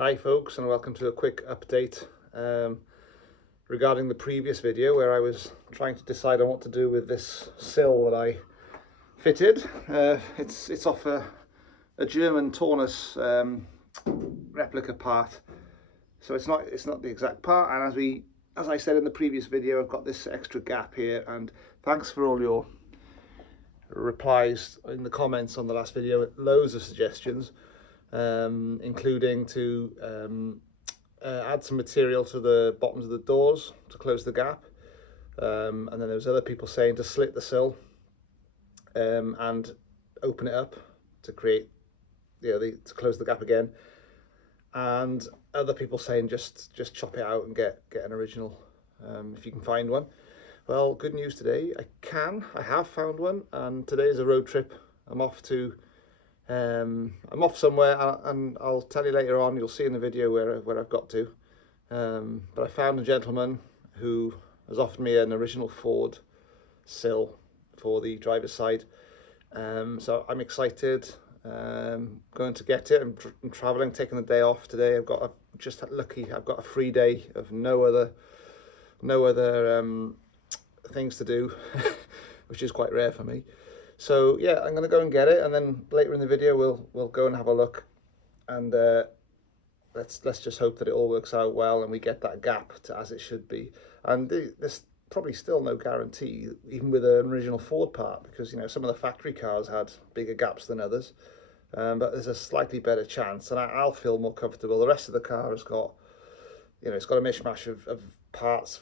Hi folks, and welcome to a quick update regarding the previous video where I was trying to decide on what to do with this sill that I fitted. It's off a German Taunus replica part, so it's not the exact part. And as I said in the previous video, I've got this extra gap here, and thanks for all your replies in the comments on the last video. Loads of suggestions, including to add some material to the bottoms of the doors to close the gap, and then there was other people saying to slit the sill and open it up to create, to close the gap again, and other people saying just chop it out and get an original, if you can find one. Well, good news today, I have found one, and today is a road trip. I'm off somewhere, and I'll tell you later on. You'll see in the video where I've got to. But I found a gentleman who has offered me an original Ford sill for the driver's side. So I'm excited. Going to get it. I'm traveling, taking the day off today. I've got a free day of no other things to do, which is quite rare for me. So yeah, I'm gonna go and get it, and then later in the video we'll go and have a look, and let's just hope that it all works out well and we get that gap as it should be. And there's probably still no guarantee, even with an original Ford part, because some of the factory cars had bigger gaps than others, but there's a slightly better chance, and I'll feel more comfortable. The rest of the car has got, it's got a mishmash of parts,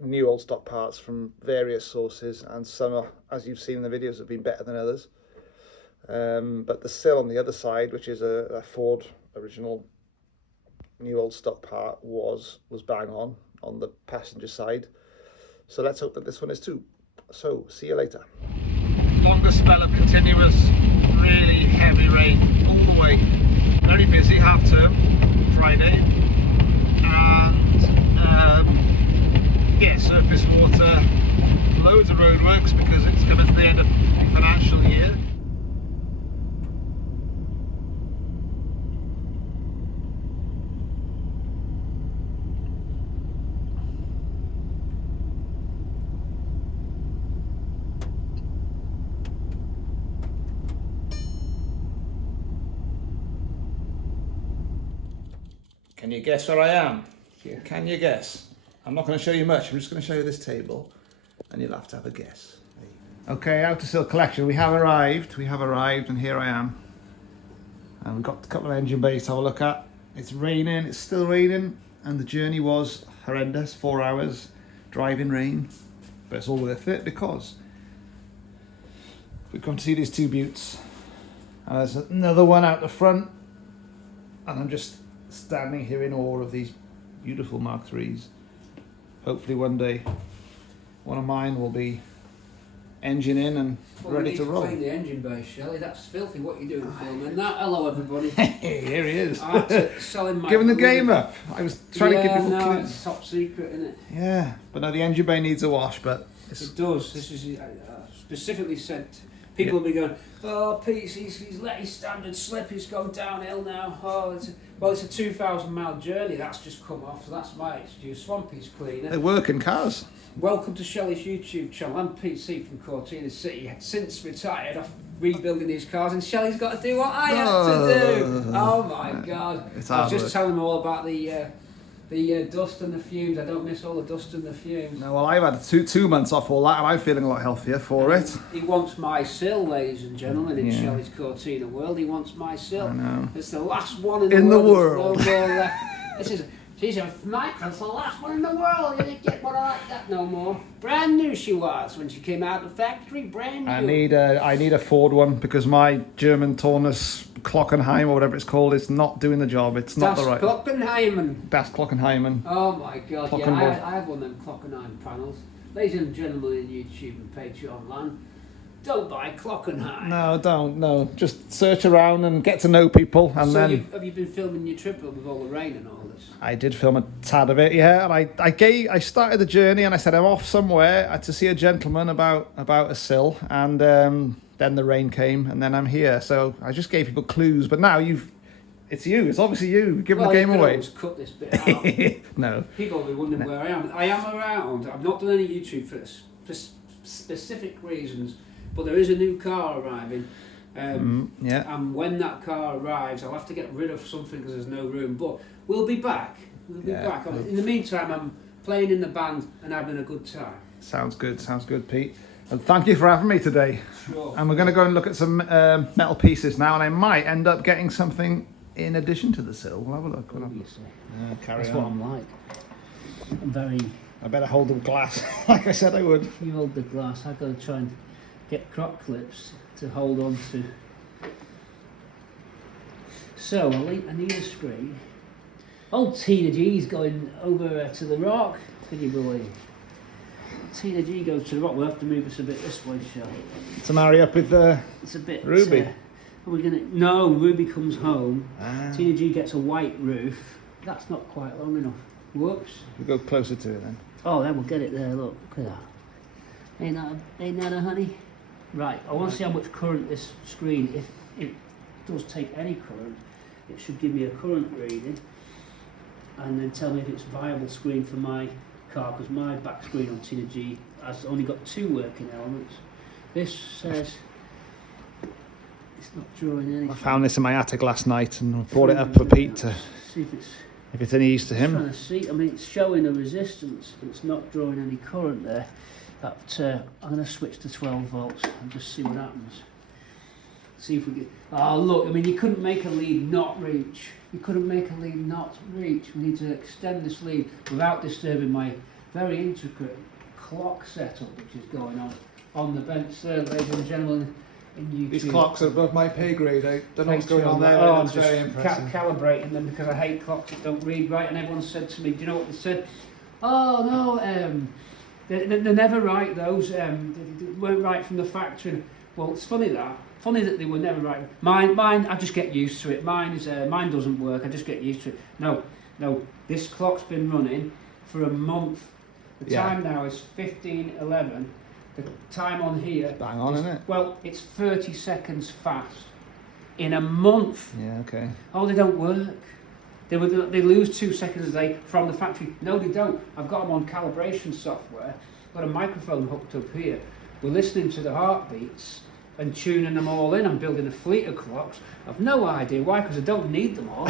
new old stock parts from various sources, and some are, as you've seen in the videos, have been better than others. But the sill on the other side, which is a Ford original new old stock part, was bang on the passenger side. So let's hope that this one is too. So see you later. Longest spell of continuous, really heavy rain all the way. Very busy, half term, Friday, and surface water, loads of roadworks because it's coming to the end of the financial year. Can you guess where I am? Yeah. Can you guess? I'm not going to show you much, I'm just going to show you this table, and you'll have to have a guess. Okay, Outer Sill collection, we have arrived, and here I am. And we've got a couple of engine bays to have a look at. It's raining, it's still raining, and the journey was horrendous, 4 hours driving rain, but it's all worth it because we've come to see these two beauts, and there's another one out the front, and I'm just standing here in awe of these beautiful Mk3s. Hopefully one day one of mine will be engine in and ready to roll. Clean the engine bay, Shelley. That's filthy what you're doing filming that. Hello everybody. Here he is. Selling my giving the game up. I was trying to keep people clean. It's top secret, isn't it? Yeah, but no, the engine bay needs a wash, but it does. This is specifically said. People will be going, oh, Pete, he's let his standard slip, he's gone downhill now. Oh, it's a 2,000 mile journey, that's just come off, so that's my excuse. Swampy's cleaner. They're working cars. Welcome to Shelley's YouTube channel. I'm PC from Cortina City, since retired off rebuilding these cars, and Shelley's got to do what I have to do. Oh my God. I was just telling them all about the dust and the fumes. I don't miss all the dust and the fumes. No, well, I've had two months off all that, and I'm feeling a lot healthier for it. He wants my sill, ladies and gentlemen, in Shelley's Cortina world. He wants my sill. I know. It's the last one in the world. No more left. This is, Michael, it's the last one in the world. You didn't get one like that no more. Brand new she was when she came out of the factory. Brand new. I need a Ford one because my German Taunus Klockenheim or whatever it's called is not doing the job. It's not the right. Das Klockenheimen. Oh my God! Yeah, I have one of them Klockenheim panels. Ladies and gentlemen in YouTube and Patreon land, don't buy Klockenheim. No, don't. No, just search around and get to know people, and then. Have you been filming your trip with all the rain and all this? I did film a tad of it, yeah. And I started the journey, and I said I'm off somewhere to see a gentleman about a sill, and then the rain came, and then I'm here. So I just gave people clues, but now It's you. It's obviously you. Give well, the game away. Always cut this bit out. No. People will be wondering where I am. I am around. I've not done any YouTube for this, for specific reasons, but there is a new car arriving. Yeah. And when that car arrives, I'll have to get rid of something because there's no room. But we'll be back. We'll be back. In the meantime, I'm playing in the band and having a good time. Sounds good, Pete. And thank you for having me today. Sure. And we're going to go and look at some metal pieces now, and I might end up getting something in addition to the Sill. We'll have a look. That's what I'm like. I'm very... I better hold the glass, like I said I would. You hold the glass. I've got to try and get croc clips to hold on to. So I need a screen. Old Tina G's going over to the rock. Can you believe? Tina G goes to the rock. We'll have to move us a bit this way, shall we? To marry up with it's a bit. Ruby. Are we gonna? No, Ruby comes home. Ah. Tina G gets a white roof. That's not quite long enough. Whoops. We'll go closer to it then. Oh, then we'll get it there. Look at that. Ain't that a honey? Right. I want to see how much current this screen. If it does take any current, it should give me a current reading, and then tell me if it's a viable screen for my car, because my back screen on Tina G has only got 2 working elements. This says it's not drawing anything. I found this in my attic last night and brought it up for Pete to see if it's any use to him. I'm trying to see. I mean, it's showing a resistance, but it's not drawing any current there. That I'm going to switch to 12 volts and just see what happens. See if we get. Oh look! I mean, you couldn't make a lead not reach. You couldn't make a lead not reach. We need to extend this lead without disturbing my very intricate clock setup, which is going on the bench there, ladies and gentlemen. In YouTube. These clocks are above my pay grade. I don't know what's going on there. Oh, I'm it's very impressive. Calibrating them because I hate clocks that don't read right. And everyone said to me, "Do you know what they said? Oh no, they're never right. Those they weren't right from the factory." Well, it's funny that they were never right. Mine, I just get used to it. Mine doesn't work. I just get used to it. No, this clock's been running for a month. The time now is 15:11. The time on here, bang on, isn't it? Well, it's 30 seconds fast in a month. Yeah, okay. Oh, they don't work. They lose 2 seconds a day from the factory. No, they don't. I've got them on calibration software. Got a microphone hooked up here. We're listening to the heartbeats and tuning them all in. I'm building a fleet of clocks. I've no idea why, because I don't need them all.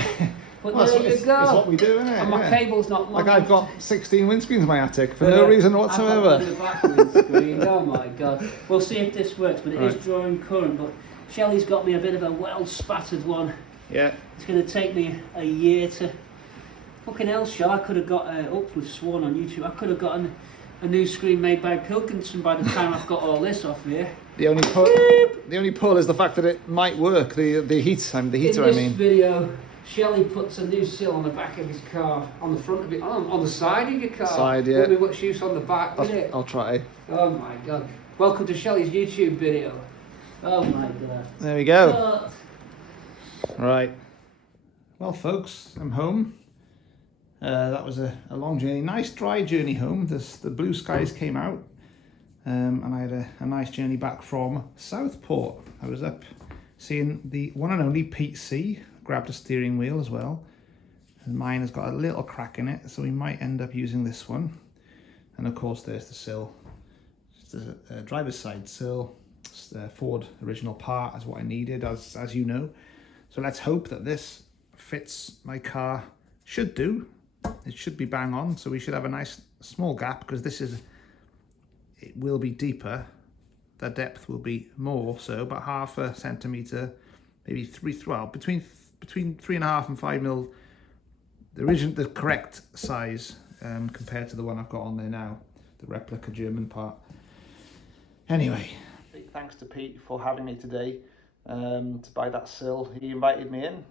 But well, there you go. It's what we do, isn't it? And my cable's not long. Like I've got 16 windscreens in my attic for no reason whatsoever. I've got the back windscreen. Oh my god. We'll see if this works, but it is drawing current. But Shelley's got me a bit of a well-spattered one. Yeah. It's going to take me a year to... Fucking hell, Shell, I could have got up with Swan on YouTube. I could have gotten a new screen made by Pilkington by the time I've got all this off here. The only pull is the fact that it might work. The heater, In this video, Shelley puts a new sill on the back of his car, on the front of it, on the side of your car. Side, yeah. Wouldn't be much use on the back, would it? I'll try. Oh my god. Welcome to Shelley's YouTube video. Oh my god. There we go. Right. Well, folks, I'm home. That was a long journey. Nice dry journey home. The blue skies came out. And I had a nice journey back from Southport. I was up seeing the one and only Pete C. Grabbed a steering wheel as well. And mine has got a little crack in it, so we might end up using this one. And of course there's the sill. It's a driver's side sill. It's the Ford original part is what I needed, as you know. So let's hope that this fits my car. Should do. It should be bang on, so we should have a nice small gap, because it will be deeper. The depth will be more, so about 0.5 centimetre, maybe between 3.5 and 5 mil. There isn't the correct size compared to the one I've got on there now, the replica German part. Anyway, thanks to Pete for having me today to buy that sill. He invited me in,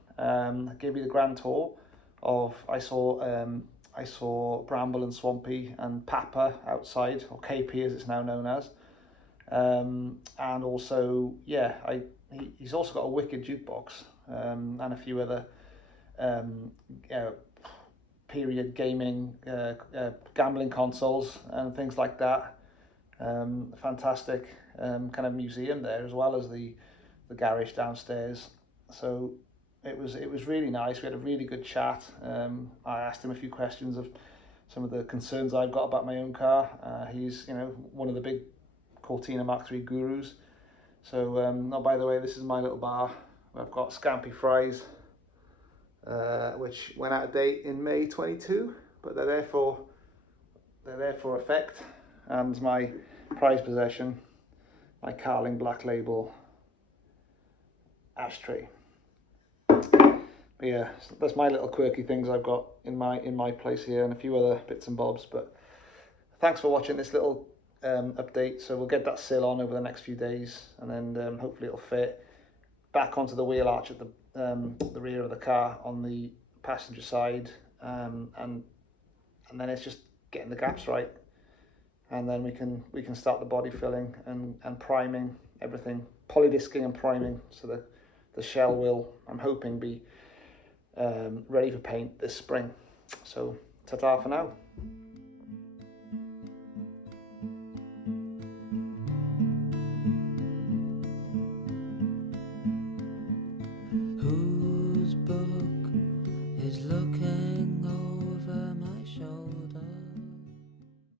gave me the grand tour of. I saw Bramble and Swampy and Papa outside, or KP as it's now known as, and also he's also got a wicked jukebox and a few other period gaming gambling consoles and things like that. Fantastic kind of museum there, as well as the garage downstairs. So it was really nice. We had a really good chat. I asked him a few questions of some of the concerns I've got about my own car. He's, you know, one of the big Cortina Mk3 gurus. So, oh, by the way, this is my little bar where I've got scampi fries, which went out of date in May 22, but they're there for effect. And my prized possession, my Carling Black Label ashtray. But yeah, so that's my little quirky things I've got in my place here, and a few other bits and bobs. But thanks for watching this little update. So we'll get that sill on over the next few days, and then hopefully it'll fit back onto the wheel arch at the rear of the car on the passenger side, and then it's just getting the gaps right, and then we can start the body filling and priming everything, polydisking and priming, so that the shell will, I'm hoping, be ready for paint this spring. So ta-ta for now.